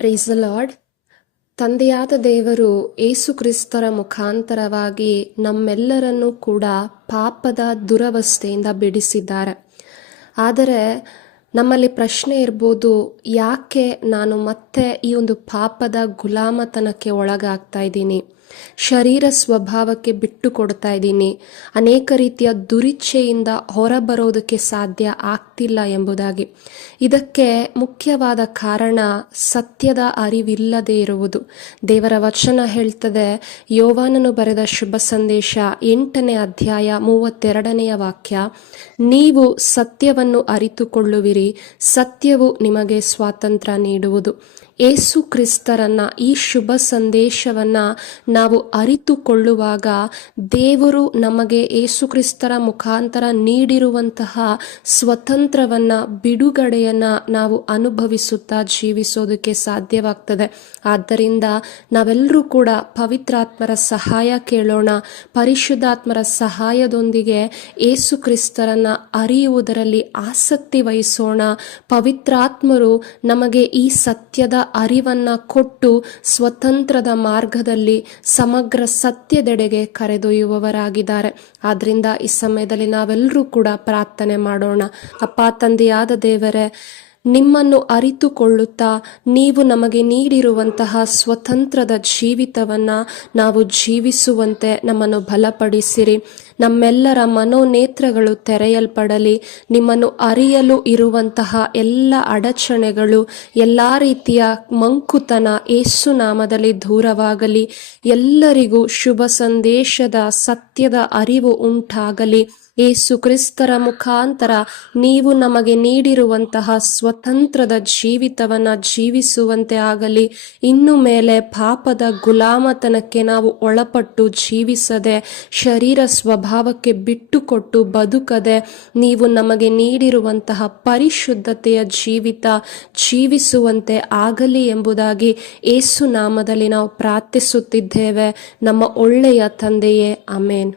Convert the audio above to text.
Praise the lord. ತಂದೆಯಾದ ದೇವರು ಏಸು ಕ್ರಿಸ್ತರ ಮುಖಾಂತರವಾಗಿ ನಮ್ಮೆಲ್ಲರನ್ನೂ ಕೂಡ ಪಾಪದ ದುರವಸ್ಥೆಯಿಂದ ಬಿಡಿಸಿದ್ದಾರೆ. ಆದರೆ ನಮ್ಮಲ್ಲಿ ಪ್ರಶ್ನೆ ಇರ್ಬೋದು, ಯಾಕೆ ನಾನು ಮತ್ತೆ ಈ ಒಂದು ಪಾಪದ ಗುಲಾಮತನಕ್ಕೆ ಒಳಗಾಗ್ತಾ ಇದ್ದೀನಿ, ಶರೀರ ಸ್ವಭಾವಕ್ಕೆ ಬಿಟ್ಟು ಕೊಡ್ತಾ ಇದ್ದೀನಿ, ಅನೇಕ ರೀತಿಯ ದುರಿಚ್ಛೆಯಿಂದ ಹೊರಬರೋದಕ್ಕೆ ಸಾಧ್ಯ ಆಗ್ತಿಲ್ಲ ಎಂಬುದಾಗಿ. ಇದಕ್ಕೆ ಮುಖ್ಯವಾದ ಕಾರಣ ಸತ್ಯದ ಅರಿವಿಲ್ಲದೆ ಇರುವುದು. ದೇವರ ವಚನ ಹೇಳ್ತದೆ, ಯೋವಾನನು ಬರೆದ ಶುಭ ಸಂದೇಶ 8ನೇ ಅಧ್ಯಾಯ 32ನೇ ವಾಕ್ಯ, ನೀವು ಸತ್ಯವನ್ನು ಅರಿತುಕೊಳ್ಳುವಿರಿ, ಸತ್ಯವು ನಿಮಗೆ ಸ್ವಾತಂತ್ರ್ಯ ನೀಡುವುದು. ಏಸು ಕ್ರಿಸ್ತರನ್ನ, ಈ ಶುಭ ಸಂದೇಶವನ್ನ ನಾವು ಅರಿತುಕೊಳ್ಳುವಾಗ ದೇವರು ನಮಗೆ ಏಸು ಕ್ರಿಸ್ತರ ಮುಖಾಂತರ ನೀಡಿರುವಂತಹ ಸ್ವತಂತ್ರವನ್ನ, ಬಿಡುಗಡೆಯನ್ನ ನಾವು ಅನುಭವಿಸುತ್ತಾ ಜೀವಿಸೋದಕ್ಕೆ ಸಾಧ್ಯವಾಗ್ತದೆ. ಆದ್ದರಿಂದ ನಾವೆಲ್ಲರೂ ಕೂಡ ಪವಿತ್ರಾತ್ಮರ ಸಹಾಯ ಕೇಳೋಣ. ಪರಿಶುದ್ಧಾತ್ಮರ ಸಹಾಯದೊಂದಿಗೆ ಏಸು ಕ್ರಿಸ್ತರನ್ನ ಅರಿಯುವುದರಲ್ಲಿ ಆಸಕ್ತಿ ವಹಿಸೋಣ. ಪವಿತ್ರಾತ್ಮರು ನಮಗೆ ಈ ಸತ್ಯದ ಅರಿವನ್ನ ಕೊಟ್ಟು ಸ್ವತಂತ್ರದ ಮಾರ್ಗದಲ್ಲಿ ಸಮಗ್ರ ಸತ್ಯದೆಡೆಗೆ ಕರೆದೊಯ್ಯುವವರಾಗಿದ್ದಾರೆ. ಆದ್ರಿಂದ ಈ ಸಮಯದಲ್ಲಿ ನಾವೆಲ್ಲರೂ ಕೂಡ ಪ್ರಾರ್ಥನೆ ಮಾಡೋಣ. ಅಪ್ಪ ತಂದೆಯಾದ ದೇವರೇ, ನಿಮ್ಮನ್ನು ಅರಿತುಕೊಳ್ಳುತ್ತಾ ನೀವು ನಮಗೆ ನೀಡಿರುವಂತಹ ಸ್ವತಂತ್ರದ ಜೀವಿತವನ್ನ ನಾವು ಜೀವಿಸುವಂತೆ ನಮ್ಮನ್ನು ಬಲಪಡಿಸಿರಿ. ನಮ್ಮೆಲ್ಲರ ಮನೋನೇತ್ರಗಳು ತೆರೆಯಲ್ಪಡಲಿ. ನಿಮ್ಮನ್ನು ಅರಿಯಲು ಇರುವಂತಹ ಎಲ್ಲ ಅಡಚಣೆಗಳು, ಎಲ್ಲ ರೀತಿಯ ಮಂಕುತನ ಯೇಸು ನಾಮದಲ್ಲಿ ದೂರವಾಗಲಿ. ಎಲ್ಲರಿಗೂ ಶುಭ ಸಂದೇಶದ ಸತ್ಯದ ಅರಿವು ಉಂಟಾಗಲಿ. ಯೇಸು ಕ್ರಿಸ್ತರ ಮುಖಾಂತರ ನೀವು ನಮಗೆ ನೀಡಿರುವಂತಹ ಸ್ವತಂತ್ರದ ಜೀವಿತವನ್ನ ಜೀವಿಸುವಂತೆ ಆಗಲಿ. ಇನ್ನು ಮೇಲೆ ಪಾಪದ ಗುಲಾಮತನಕ್ಕೆ ನಾವು ಒಳಪಟ್ಟು ಜೀವಿಸದೆ, ಶರೀರ ಸ್ವಭಾವಕ್ಕೆ ಬಿಟ್ಟುಕೊಟ್ಟು ಬದುಕದೆ, ನೀವು ನಮಗೆ ನೀಡಿರುವಂತಹ ಪರಿಶುದ್ಧತೆಯ ಜೀವಿತ ಜೀವಿಸುವಂತೆ ಆಗಲಿ ಎಂಬುದಾಗಿ ಯೇಸು ನಾಮದಲ್ಲಿ ನಾವು ಪ್ರಾರ್ಥಿಸುತ್ತಿದ್ದೇವೆ. ನಮ್ಮ ಒಳ್ಳೆಯ ತಂದೆಯೇ, ಆಮೇನ್.